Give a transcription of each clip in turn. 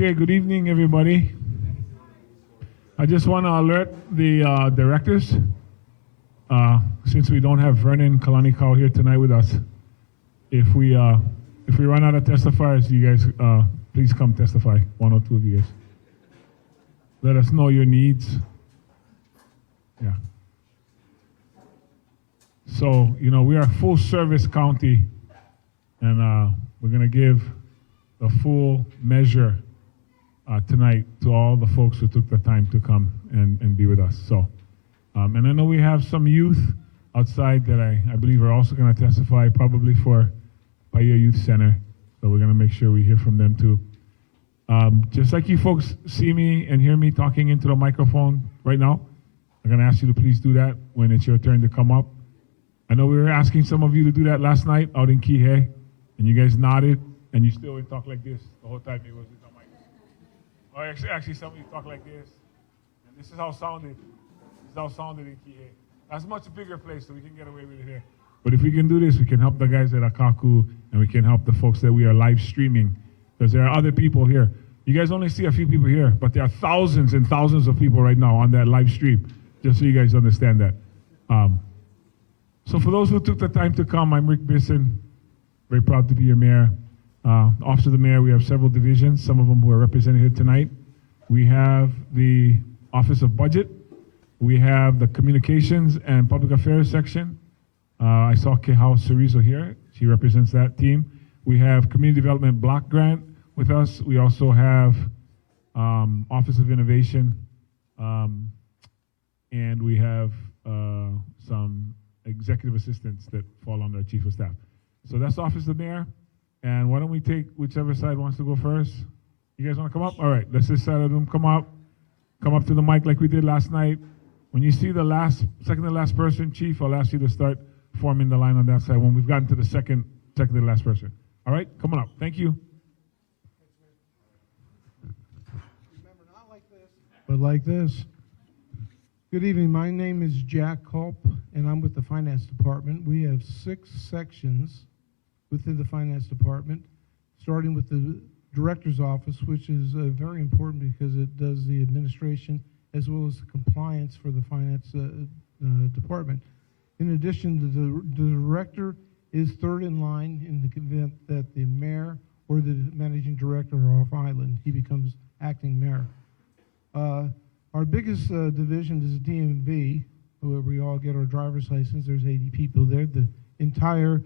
Okay, good evening, everybody. I just want to alert the directors, since we don't have Vernon Kalanikau here tonight with us. If we run out of testifiers, you guys please come testify. One or two of you guys. Let us know your needs. Yeah. So we are a full service county, and we're gonna give a full measure tonight to all the folks who took the time to come and be with us. So, and I know we have some youth outside that I believe are also going to testify, probably for Paia Youth Center. So we're going to make sure we hear from them too. Just like you folks see me and hear me talking into the microphone right now, I'm going to ask you to please do that when it's your turn to come up. I know we were asking some of you to do that last night out in Kihei, and you guys nodded, and you still would talk like this the whole time it was with the mic. Or actually some of you talk like this, and this is how it sounded. This is how it sounded in Kihei. That's a much bigger place, so we can get away with it here. But if we can do this, we can help the guys at Akaku, and we can help the folks that we are live streaming, because there are other people here. You guys only see a few people here, but there are thousands and thousands of people right now on that live stream, just so you guys understand that. So for those who took the time to come, I'm Rick Bisson, very proud to be your mayor. Office of the Mayor, we have several divisions, some of them who are represented here tonight. We have the Office of Budget. We have the Communications and Public Affairs section. I saw Kehao Cerezo here. She represents that team. We have Community Development Block Grant with us. We also have Office of Innovation. And we have some executive assistants that fall under Chief of Staff. So that's the Office of the Mayor. And why don't we take whichever side wants to go first? You guys want to come up? All right, let's this side of the room come up. Come up to the mic like we did last night. When you see the second to last person, Chief, I'll ask you to start forming the line on that side when we've gotten to the second to the last person. All right, come on up. Thank you. Remember, not like this, but like this. Good evening. My name is Jack Culp, and I'm with the Finance Department. We have 6 sections within the Finance Department, starting with the Director's Office, which is very important because it does the administration as well as the compliance for the Finance Department. In addition, the Director is third in line in the event that the Mayor or the Managing Director are off island. He becomes acting Mayor. Our biggest division is DMV, where we all get our driver's license. There's 80 people there. The entire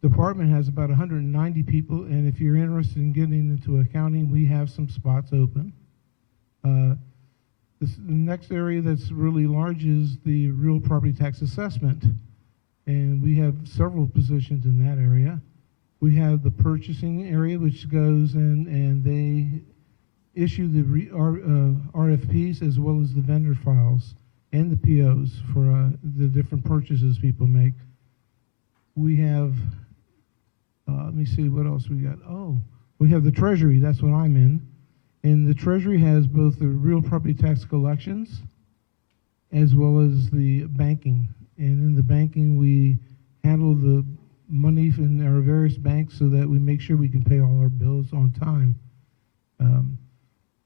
department has about 190 people, and if you're interested in getting into accounting, we have some spots open. The next area that's really large is the real property tax assessment, and we have several positions in that area. We have the purchasing area, which goes in and they issue the RFPs as well as the vendor files and the POs for the different purchases people make. We have let me see what else we got. Oh, we have the Treasury. That's what I'm in. And the Treasury has both the real property tax collections as well as the banking. And in the banking, we handle the money in our various banks so that we make sure we can pay all our bills on time.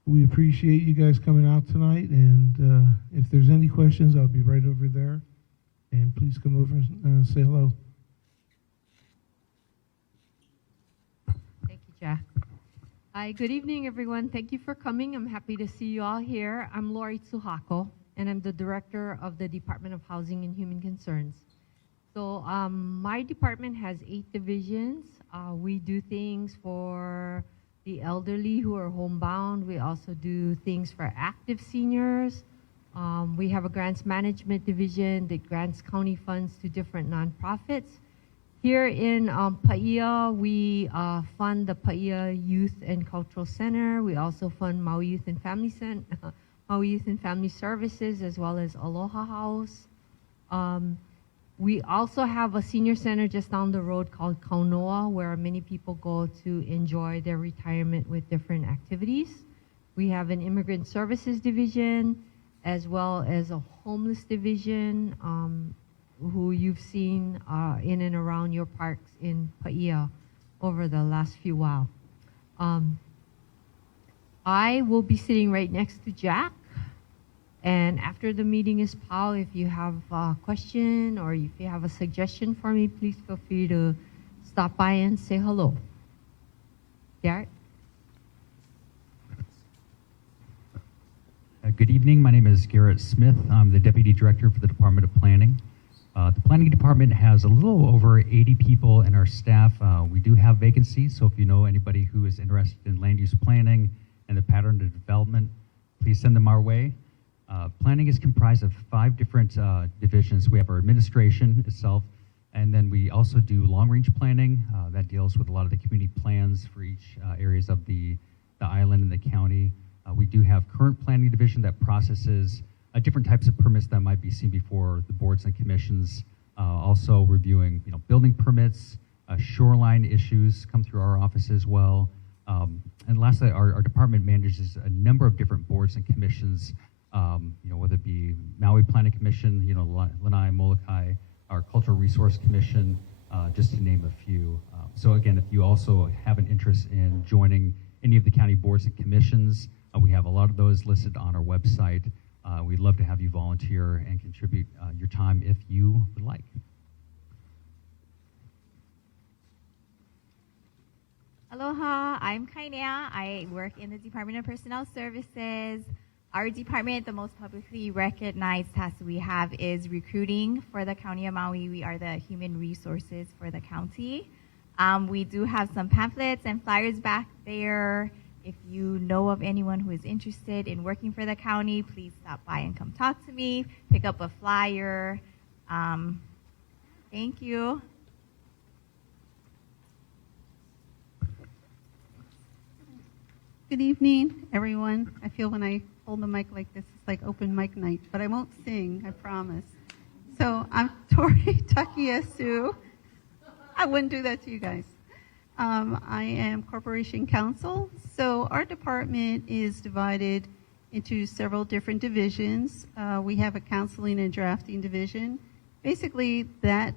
We appreciate you guys coming out tonight. And if there's any questions, I'll be right over there. And please come over and say hello. Jack. Hi, good evening, everyone. Thank you for coming. I'm happy to see you all here. I'm Lori Tsuhako, and I'm the Director of the Department of Housing and Human Concerns. So my department has 8 divisions. We do things for the elderly who are homebound. We also do things for active seniors. We have a grants management division that grants county funds to different nonprofits. Here in Paia, we fund the Paia Youth and Cultural Center. We also fund Maui Youth and Family Maui Youth and Family Services, as well as Aloha House. We also have a senior center just down the road called Kaunoa, where many people go to enjoy their retirement with different activities. We have an immigrant services division, as well as a homeless division, who you've seen in and around your parks in Paia over the last few while. I will be sitting right next to Jack. And after the meeting is Paul, if you have a question or if you have a suggestion for me, please feel free to stop by and say hello. Garrett? Good evening. My name is Garrett Smith. I'm the Deputy Director for the Department of Planning. The Planning Department has a little over 80 people in our staff. We do have vacancies, so if you know anybody who is interested in land use planning and the pattern of development, please send them our way. Planning is comprised of 5 different divisions. We have our administration itself, and then we also do long-range planning. That deals with a lot of the community plans for each areas of the island and the county. We do have current planning division that processes different types of permits that might be seen before the boards and commissions. Also reviewing, building permits, shoreline issues come through our office as well. And lastly, our department manages a number of different boards and commissions. Whether it be Maui Planning Commission, Lanai, Molokai, our Cultural Resource Commission, just to name a few. So again, if you also have an interest in joining any of the county boards and commissions, we have a lot of those listed on our website. We'd love to have you volunteer and contribute your time if you would like. Aloha, I'm Kainea. I work in the Department of Personnel Services. Our department, the most publicly recognized task we have is recruiting for the County of Maui. We are the human resources for the county. We do have some pamphlets and flyers back there. If you know of anyone who is interested in working for the county, please stop by and come talk to me, pick up a flyer. Thank you. Good evening, everyone. I feel when I hold the mic like this, it's like open mic night, but I won't sing, I promise. So I'm Tori Takiesu. I wouldn't do that to you guys. I am Corporation Counsel. So our department is divided into several different divisions. We have a counseling and drafting division. Basically, that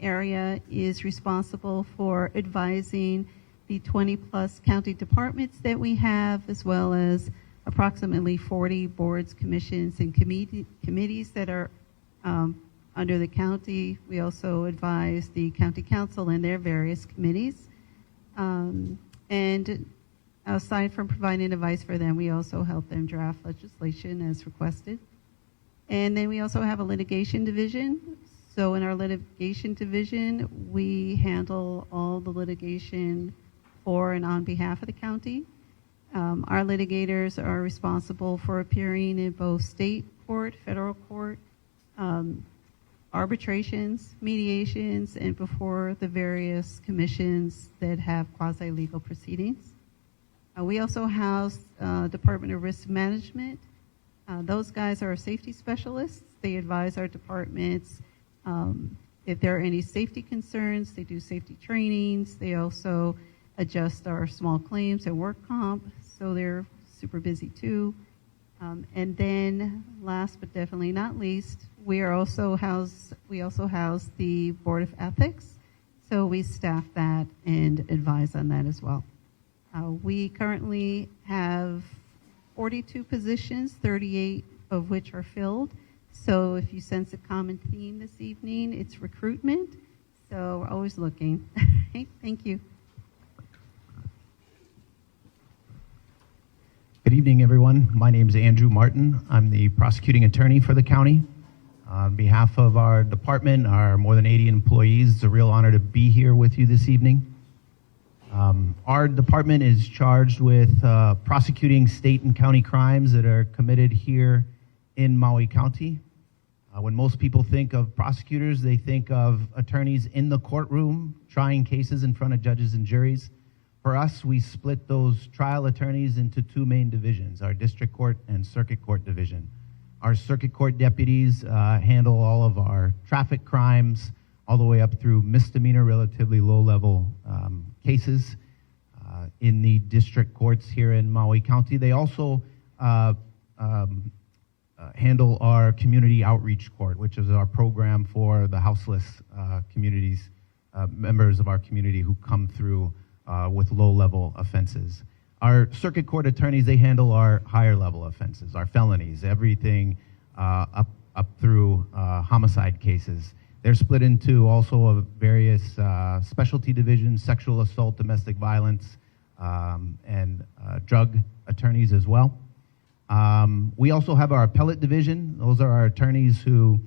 area is responsible for advising the 20-plus county departments that we have, as well as approximately 40 boards, commissions, and committees that are under the county. We also advise the county council and their various committees. And aside from providing advice for them, we also help them draft legislation as requested. And then we also have a litigation division. So in our litigation division, we handle all the litigation for and on behalf of the county. Our litigators are responsible for appearing in both state court, federal court, arbitrations, mediations, and before the various commissions that have quasi-legal proceedings. We also house Department of Risk Management. Those guys are safety specialists. They advise our departments if there are any safety concerns. They do safety trainings. They also adjust our small claims and work comp, so they're super busy too. And then last but definitely not least, we also house the Board of Ethics, so we staff that and advise on that as well. We currently have 42 positions, 38 of which are filled. So if you sense a common theme this evening, it's recruitment. So we're always looking. Thank you. Good evening, everyone. My name is Andrew Martin. I'm the prosecuting attorney for the county. On behalf of our department, our more than 80 employees, it's a real honor to be here with you this evening. Our department is charged with prosecuting state and county crimes that are committed here in Maui County. When most people think of prosecutors, they think of attorneys in the courtroom trying cases in front of judges and juries. For us, we split those trial attorneys into 2 main divisions, our district court and circuit court division. Our circuit court deputies handle all of our traffic crimes, all the way up through misdemeanor, relatively low-level cases in the district courts here in Maui County. They also handle our community outreach court, which is our program for the houseless communities, members of our community who come through with low-level offenses. Our circuit court attorneys, they handle our higher level offenses, our felonies, everything up through homicide cases. They're split into also various specialty divisions, sexual assault, domestic violence, and drug attorneys as well. We also have our appellate division. Those are our attorneys who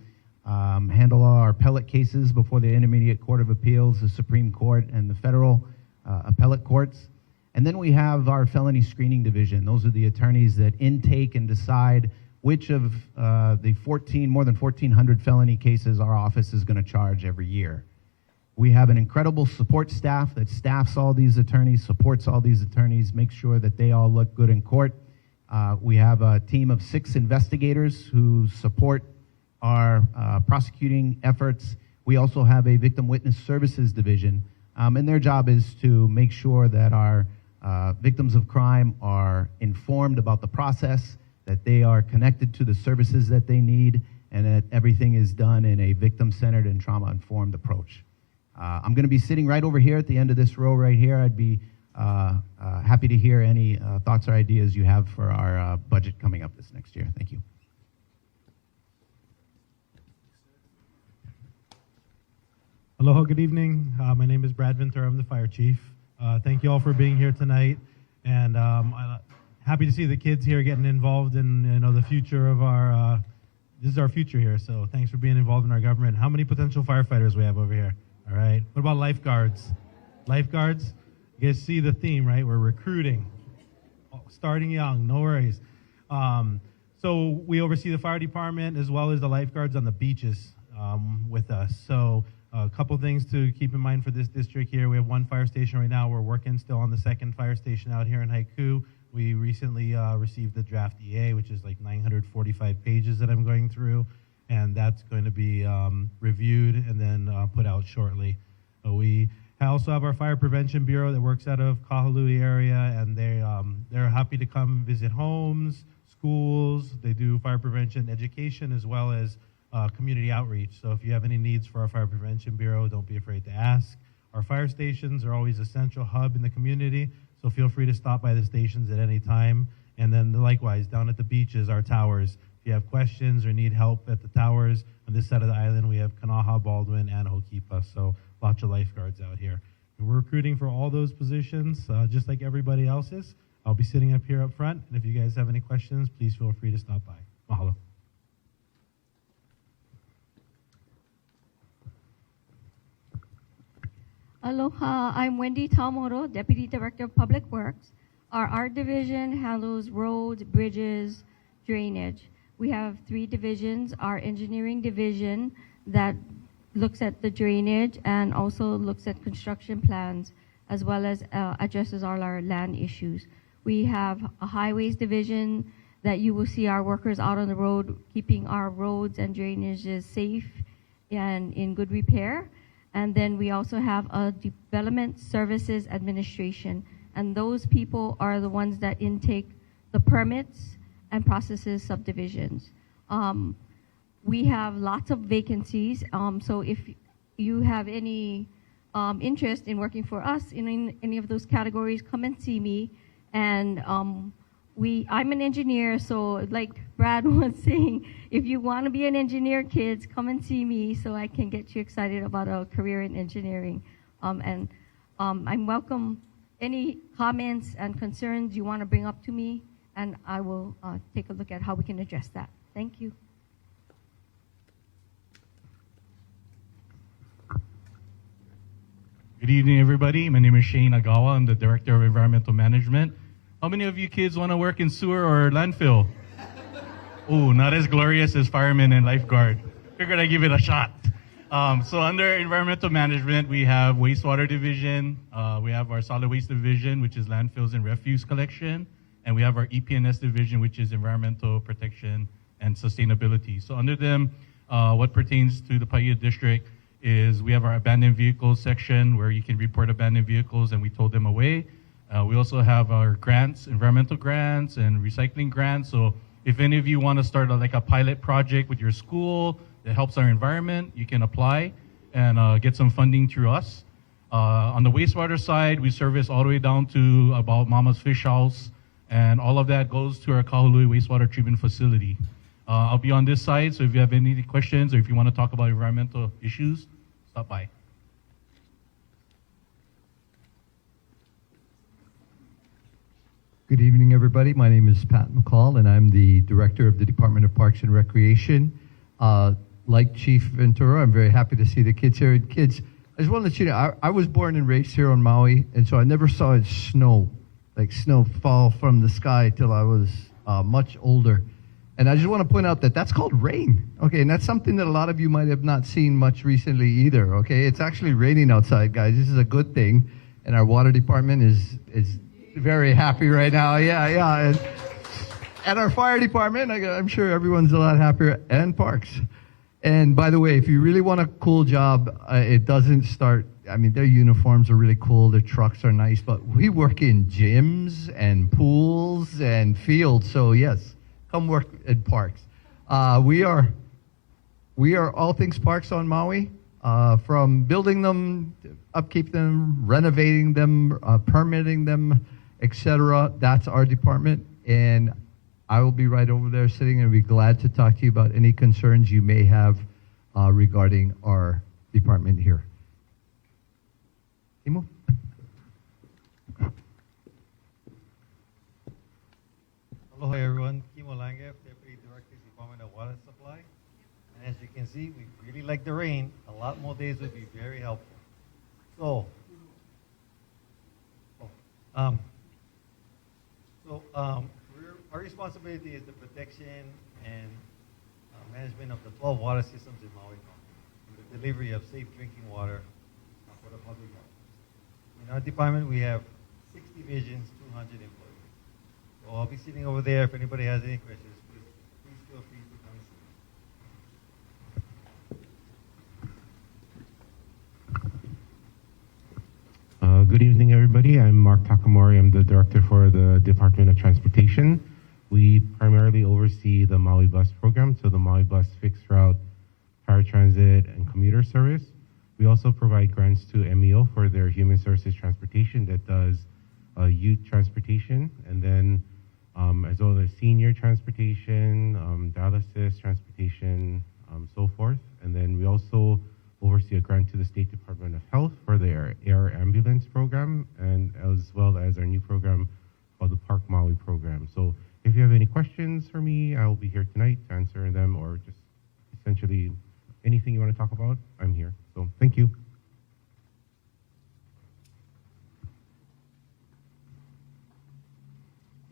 handle all our appellate cases before the Intermediate Court of Appeals, the Supreme Court, and the federal appellate courts. And then we have our felony screening division. Those are the attorneys that intake and decide which of the more than 1,400 felony cases our office is going to charge every year. We have an incredible support staff that staffs all these attorneys, supports all these attorneys, makes sure that they all look good in court. We have a team of 6 investigators who support our prosecuting efforts. We also have a victim witness services division, and their job is to make sure that our victims of crime are informed about the process, that they are connected to the services that they need, and that everything is done in a victim-centered and trauma-informed approach. I'm going to be sitting right over here at the end of this row right here. I'd be happy to hear any thoughts or ideas you have for our budget coming up this next year. Thank you. Aloha, good evening. My name is Brad Ventura. I'm the fire chief. Thank you all for being here tonight, and I'm happy to see the kids here getting involved in the future of our. This is our future here, so thanks for being involved in our government. How many potential firefighters we have over here? All right. What about lifeguards? Lifeguards? You guys see the theme, right? We're recruiting, starting young. No worries. So we oversee the fire department as well as the lifeguards on the beaches with us. So a couple things to keep in mind for this district here. We have 1 fire station right now. We're working still on the 2nd fire station out here in Haiku. We recently received the draft EA, which is like 945 pages that I'm going through, and that's going to be reviewed and then put out shortly. We also have our Fire Prevention Bureau that works out of Kahului area, and they're happy to come visit homes, schools. They do fire prevention education as well as community outreach. So if you have any needs for our Fire Prevention Bureau, don't be afraid to ask. Our fire stations are always a central hub in the community, so feel free to stop by the stations at any time. And then likewise, down at the beaches, our towers. If you have questions or need help at the towers, on this side of the island, we have Kanaha, Baldwin, and Hokipa, so lots of lifeguards out here. And we're recruiting for all those positions, just like everybody else is. I'll be sitting up here up front, and if you guys have any questions, please feel free to stop by. Mahalo. Aloha, I'm Wendy Tamoro, Deputy Director of Public Works. Our art division handles roads, bridges, drainage. We have 3 divisions. Our engineering division that looks at the drainage and also looks at construction plans, as well as addresses all our land issues. We have a highways division that you will see our workers out on the road, keeping our roads and drainages safe and in good repair. And then we also have a Development Services Administration, and those people are the ones that intake the permits and processes subdivisions. We have lots of vacancies, so if you have any interest in working for us in any of those categories, come and see me. And I'm an engineer, so like Brad was saying, if you want to be an engineer, kids, come and see me so I can get you excited about a career in engineering. I'm welcome any comments and concerns you want to bring up to me, and I will take a look at how we can address that. Thank you. Good evening, everybody. My name is Shane Agawa. I'm the Director of Environmental Management. How many of you kids want to work in sewer or landfill? Oh, not as glorious as firemen and lifeguard. Figured I'd give it a shot. So under environmental management, we have wastewater division. We have our solid waste division, which is landfills and refuse collection. And we have our EPNS division, which is environmental protection and sustainability. So under them, what pertains to the Paia district is we have our abandoned vehicles section where you can report abandoned vehicles and we tow them away. We also have our grants, environmental grants and recycling grants. So if any of you want to start like a pilot project with your school that helps our environment, you can apply and get some funding through us. On the wastewater side, we service all the way down to about Mama's Fish House, and all of that goes to our Kahului wastewater treatment facility. I'll be on this side, so if you have any questions or if you want to talk about environmental issues, stop by. Good evening, everybody. My name is Pat McCall, and I'm the Director of the Department of Parks and Recreation. Like Chief Ventura, I'm very happy to see the kids here. Kids, I just want to let you know, I was born and raised here on Maui, and so I never saw it snow, like snow fall from the sky till I was much older. And I just want to point out that that's called rain, okay? And that's something that a lot of you might have not seen much recently either, okay? It's actually raining outside, guys. This is a good thing, and our water department is very happy right now. Yeah. And our fire department, I'm sure everyone's a lot happier, and parks. And by the way, if you really want a cool job, it doesn't start, I mean, their uniforms are really cool, their trucks are nice, but we work in gyms and pools and fields, so yes, come work at parks. We are all things parks on Maui, from building them, upkeep them, renovating them, permitting them, etc. That's our department, and I will be right over there sitting and be glad to talk to you about any concerns you may have regarding our department here. Timo? Aloha everyone, Kimo Langef, Deputy Director, Department of Water Supply. And as you can see, we really like the rain. A lot more days would be very helpful. So, our responsibility is the protection and management of the 12 water systems in Maui County and the delivery of safe drinking water for the public health. In our department, we have 6 divisions, 200 employees. So I'll be sitting over there. If anybody has any questions, please feel free to come and see. Good evening, everybody. I'm Mark Takamori. I'm the Director for the Department of Transportation. We primarily oversee the Maui Bus program, so the Maui Bus fixed route, paratransit, and commuter service. We also provide grants to MEO for their human services transportation that does youth transportation, and then as well as senior transportation, dialysis transportation, so forth. And then we also oversee a grant to the State Department of Health for their air ambulance program, and as well as our new program called the Park Maui program. So if you have any questions for me, I'll be here tonight to answer them, or just essentially anything you want to talk about, I'm here. So thank you.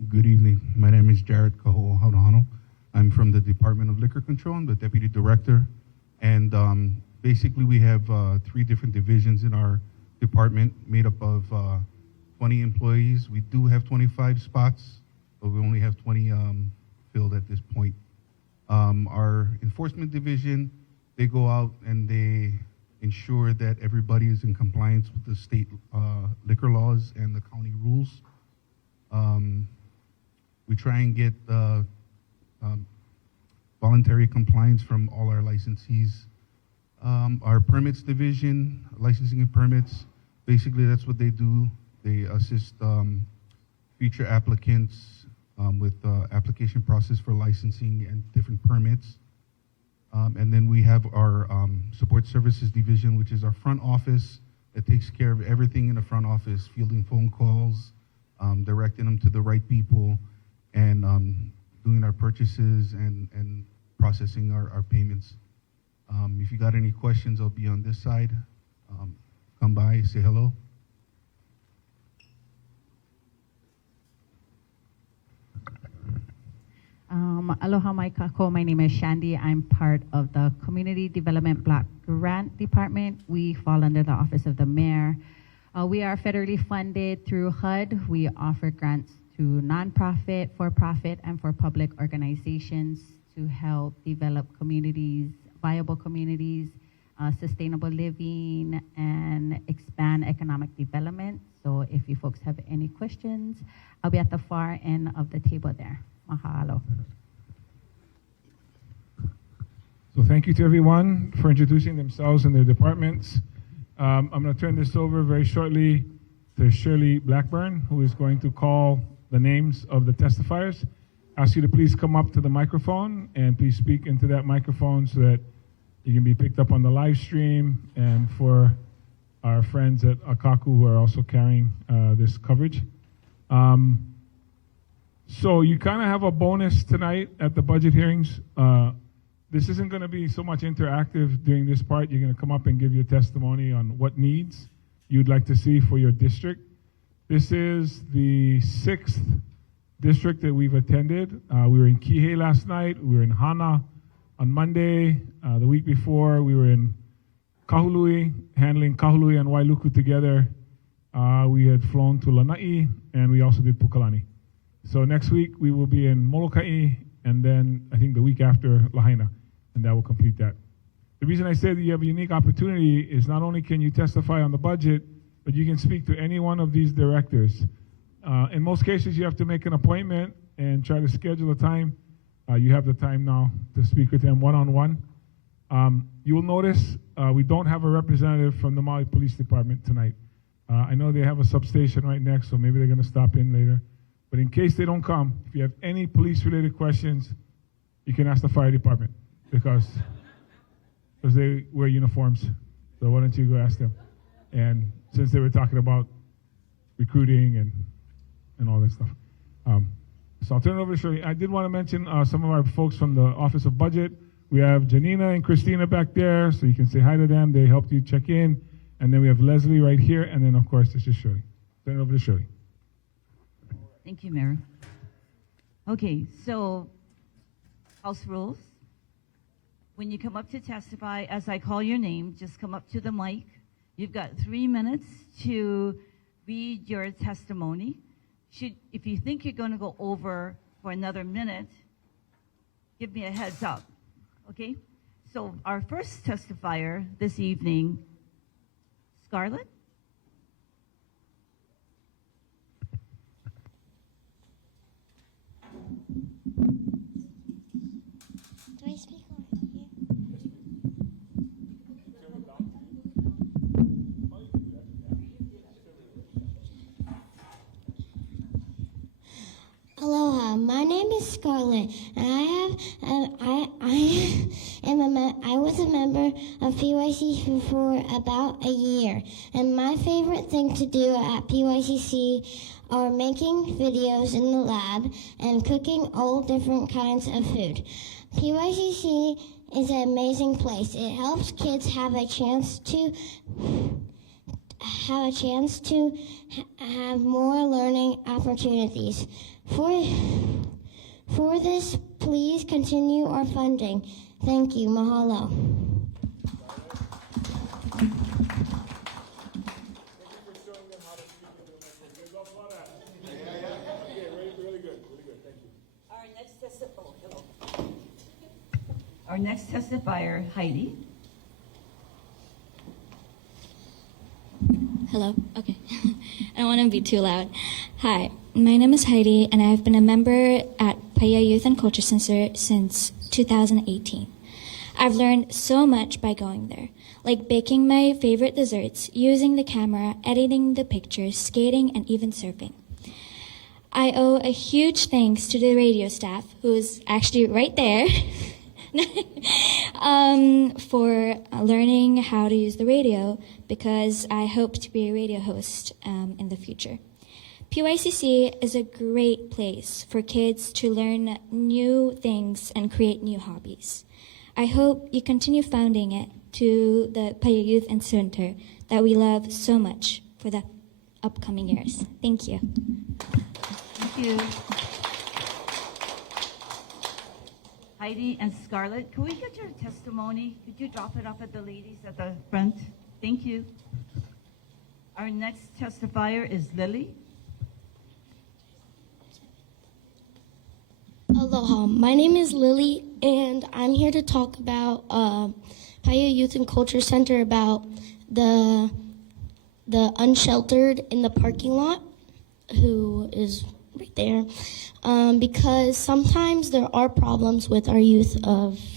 Good evening. My name is Jared Kaho'ohanohano. I'm from the Department of Liquor Control. I'm the Deputy Director. And basically we have 3 different divisions in our department made up of 20 employees. We do have 25 spots, but we only have 20 filled at this point. Our enforcement division, they go out and they ensure that everybody is in compliance with the state liquor laws and the county rules. We try and get voluntary compliance from all our licensees. Our permits division, licensing and permits, basically that's what they do. They assist future applicants with application process for licensing and different permits. And then we have our support services division, which is our front office that takes care of everything in the front office, fielding phone calls, directing them to the right people, and doing our purchases and processing our payments. If you got any questions, I'll be on this side. Come by, say hello. Aloha mai kako. My name is Shandy. I'm part of the Community Development Block Grant Department. We fall under the Office of the Mayor. We are federally funded through HUD. We offer grants to nonprofit, for-profit, and for public organizations to help develop communities, viable communities, sustainable living, and expand economic development. So if you folks have any questions, I'll be at the far end of the table there. Mahalo. So thank you to everyone for introducing themselves and their departments. I'm going to turn this over very shortly to Shirley Blackburn, who is going to call the names of the testifiers. Ask you to please come up to the microphone and please speak into that microphone so that you can be picked up on the live stream, and for our friends at Akaku who are also carrying this coverage. So you kind of have a bonus tonight at the budget hearings. This isn't going to be so much interactive during this part. You're going to come up and give your testimony on what needs you'd like to see for your district. This is the 6th district that we've attended. We were in Kihei last night. We were in Hana on Monday. The week before, we were in Kahului, handling Kahului and Wailuku together. We had flown to Lanai, and we also did Pukalani. So next week, we will be in Molokai, and then I think the week after, Lahaina, and that will complete that. The reason I say that you have a unique opportunity is not only can you testify on the budget, but you can speak to any one of these directors. In most cases, you have to make an appointment and try to schedule a time. You have the time now to speak with them one-on-one. You will notice we don't have a representative from the Maui Police Department tonight. I know they have a substation right next, so maybe they're going to stop in later. But in case they don't come, if you have any police-related questions, you can ask the fire department because they wear uniforms. So why don't you go ask them? And since they were talking about recruiting and all that stuff. So I'll turn it over to Shirley. I did want to mention some of our folks from the Office of Budget. We have Janina and Christina back there, so you can say hi to them. They helped you check in. And then we have Leslie right here, and then, of course, this is Shirley. Turn it over to Shirley. Thank you, Mayor. Okay, so house rules. When you come up to testify, as I call your name, just come up to the mic. You've got 3 minutes to read your testimony. If you think you're going to go over for another minute, give me a heads up, okay? So our first testifier this evening, Scarlett. Do I speak on here? Aloha, my name is Scarlett, and I was a member of PYCC for about a year, and my favorite thing to do at PYCC are making videos in the lab and cooking all different kinds of food. PYCC is an amazing place. It helps kids have a chance to have more learning opportunities. For this, please continue our funding. Thank you. Mahalo. Our next testifier, Heidi. Hello? Okay. I don't want to be too loud. Hi, my name is Heidi, and I've been a member at Paia Youth and Culture Center since 2018. I've learned so much by going there, like baking my favorite desserts, using the camera, editing the pictures, skating, and even surfing. I owe a huge thanks to the radio staff, who's actually right there, for learning how to use the radio, because I hope to be a radio host in the future. PYCC is a great place for kids to learn new things and create new hobbies. I hope you continue founding it to the Paia Youth and Center that we love so much for the upcoming years. Thank you. Thank you. Heidi and Scarlett, can we get your testimony? Could you drop it off at the ladies at the front? Thank you. Our next testifier is Lily. Aloha, my name is Lily, and I'm here to talk about Paia Youth and Culture Center, about the unsheltered in the parking lot, who is right there, because sometimes there are problems with our youth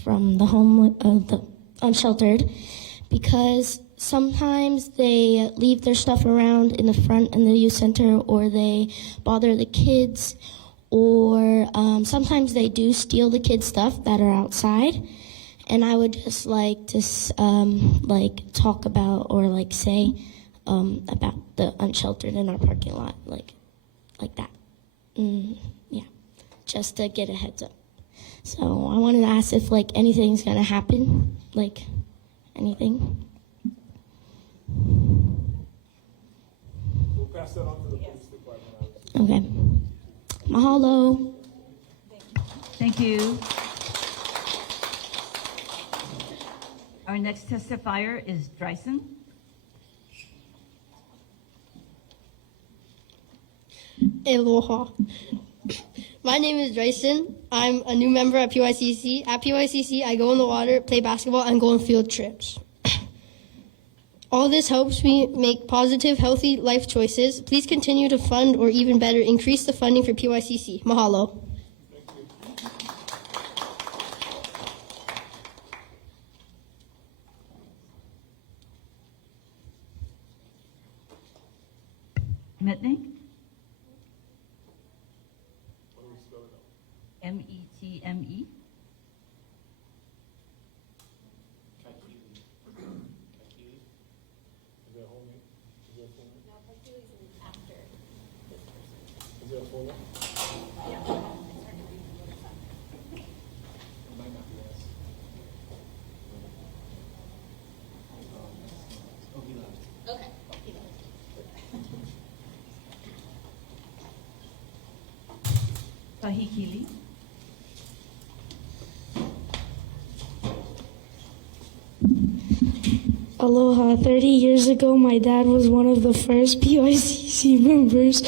from the unsheltered, because sometimes they leave their stuff around in the front in the youth center, or they bother the kids, or sometimes they do steal the kids' stuff that are outside. And I would just like to talk about or say about the unsheltered in our parking lot, like that. Yeah, just to get a heads up. So I wanted to ask if anything's gonna happen, anything. We'll pass that on to the police department. Okay. Mahalo. Thank you. Our next testifier is Dryson. Aloha. My name is Dryson. I'm a new member at PYCC. At PYCC, I go in the water, play basketball, and go on field trips. All this helps me make positive, healthy life choices. Please continue to fund, or even better, increase the funding for PYCC. Mahalo. Metney? M-E-T-M-E? Kahikili? Aloha. 30 years ago, my dad was one of the first PYCC members.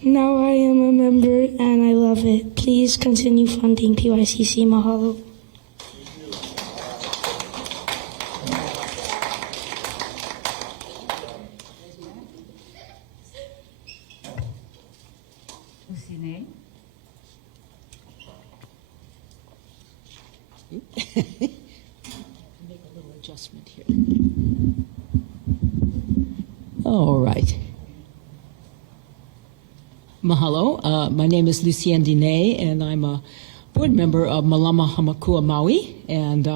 Now I am a member and I love it. Please continue funding PYCC. Mahalo. Usine? Make a little adjustment here. All right. Mahalo. My name is Lucienne Dine, and I'm a board member of Malama Hamakua Maui, and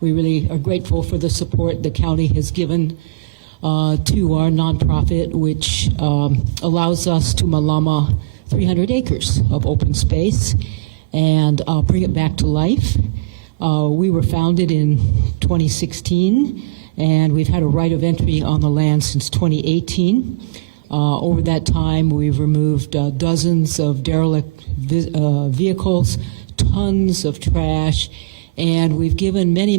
we really are grateful for the support the county has given to our nonprofit, which allows us to malama 300 acres of open space and bring it back to life. We were founded in 2016, and we've had a right of entry on the land since 2018. Over that time, we've removed dozens of derelict vehicles, tons of trash, and we've given many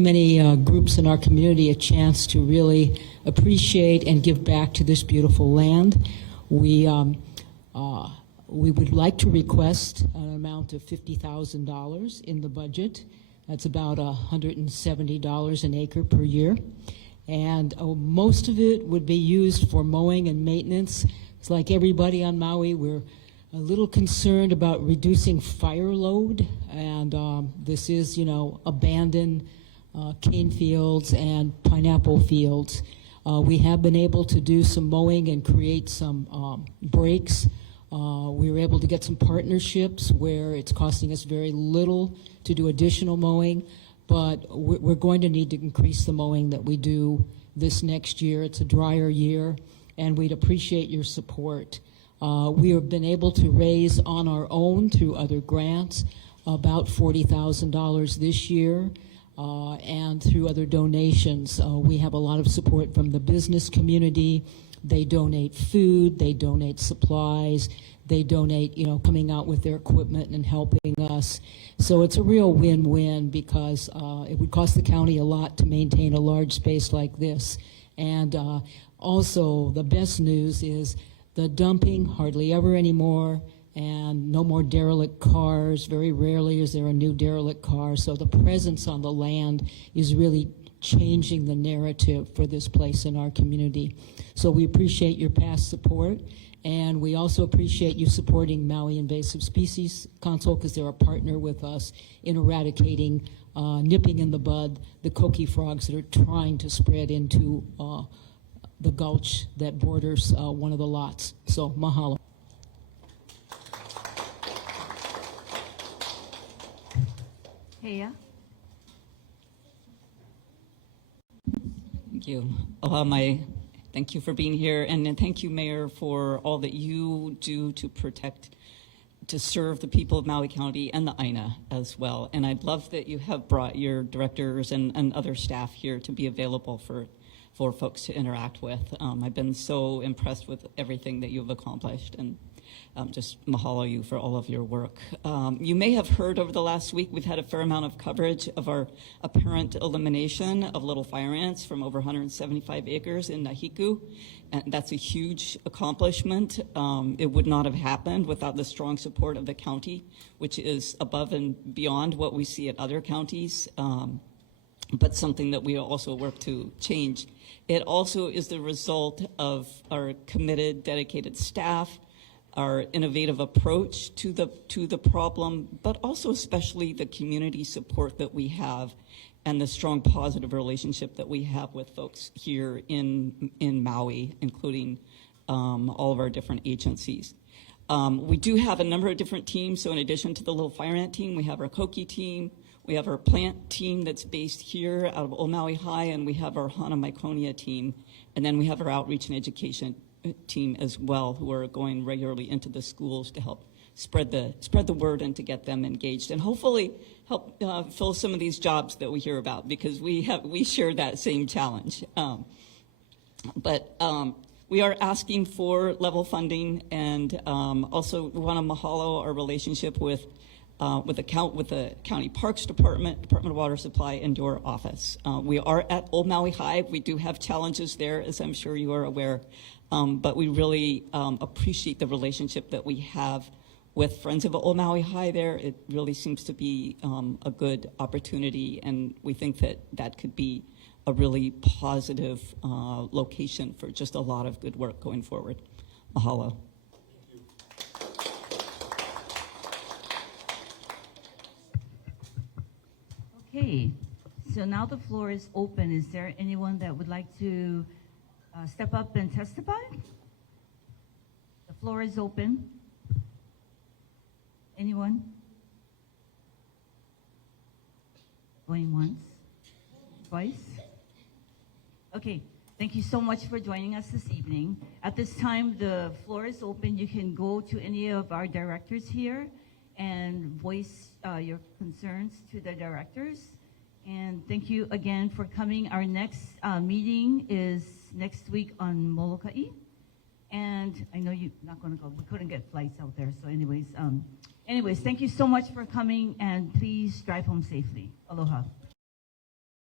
groups in our community a chance to really appreciate and give back to this beautiful land. We would like to request an amount of $50,000 in the budget. That's about $170 an acre per year. And most of it would be used for mowing and maintenance. It's like everybody on Maui, we're a little concerned about reducing fire load. And this is, abandoned cane fields and pineapple fields. We have been able to do some mowing and create some breaks. We were able to get some partnerships where it's costing us very little to do additional mowing, but we're going to need to increase the mowing that we do this next year. It's a drier year, and we'd appreciate your support. We have been able to raise on our own through other grants about $40,000 this year, and through other donations. We have a lot of support from the business community. They donate food, they donate supplies, they donate, coming out with their equipment and helping us. So it's a real win-win because it would cost the county a lot to maintain a large space like this. And also the best news is the dumping, hardly ever anymore, and no more derelict cars. Very rarely is there a new derelict car. So the presence on the land is really changing the narrative for this place in our community. So we appreciate your past support, And we also appreciate you supporting Maui Invasive Species Council because they're a partner with us in eradicating, nipping in the bud, the coqui frogs that are trying to spread into the gulch that borders one of the lots. So, mahalo. Heya. Thank you. Thank you for being here, and thank you, Mayor, for all that you do to protect, to serve the people of Maui County and the Aina as well. And I'd love that you have brought your directors and other staff here to be available for folks to interact with. I've been so impressed with everything that you've accomplished, and just mahalo you for all of your work. You may have heard over the last week, we've had a fair amount of coverage of our apparent elimination of little fire ants from over 175 acres in Nahiku. And that's a huge accomplishment. It would not have happened without the strong support of the county, which is above and beyond what we see at other counties, but something that we also work to change. It also is the result of our committed, dedicated staff, our innovative approach to the problem, but also especially the community support that we have and the strong positive relationship that we have with folks here in Maui, including all of our different agencies. We do have a number of different teams. So in addition to the Little Fire Ant team, we have our Koki team, we have our plant team that's based here out of Old Maui High, and we have our Hana Myconia team, and then we have our outreach and education team as well, who are going regularly into the schools to help spread the word and to get them engaged, and hopefully help fill some of these jobs that we hear about, because we share that same challenge. But we are asking for level funding, and also we want to mahalo our relationship with the County Parks Department, Department of Water Supply, and your office. We are at Old Maui High. We do have challenges there, as I'm sure you are aware. But we really appreciate the relationship that we have with Friends of Old Maui High there. It really seems to be a good opportunity, and we think that that could be a really positive location for just a lot of good work going forward. Mahalo. Okay, so now the floor is open. Is there anyone that would like to step up and testify? The floor is open. Anyone? Going once? Twice? Okay, thank you so much for joining us this evening. At this time, the floor is open. You can go to any of our directors here and voice your concerns to the directors. And thank you again for coming. Our next meeting is next week on Molokai. And I know you're not going to go. We couldn't get flights out there. So anyways, thank you so much for coming, and please drive home safely. Aloha.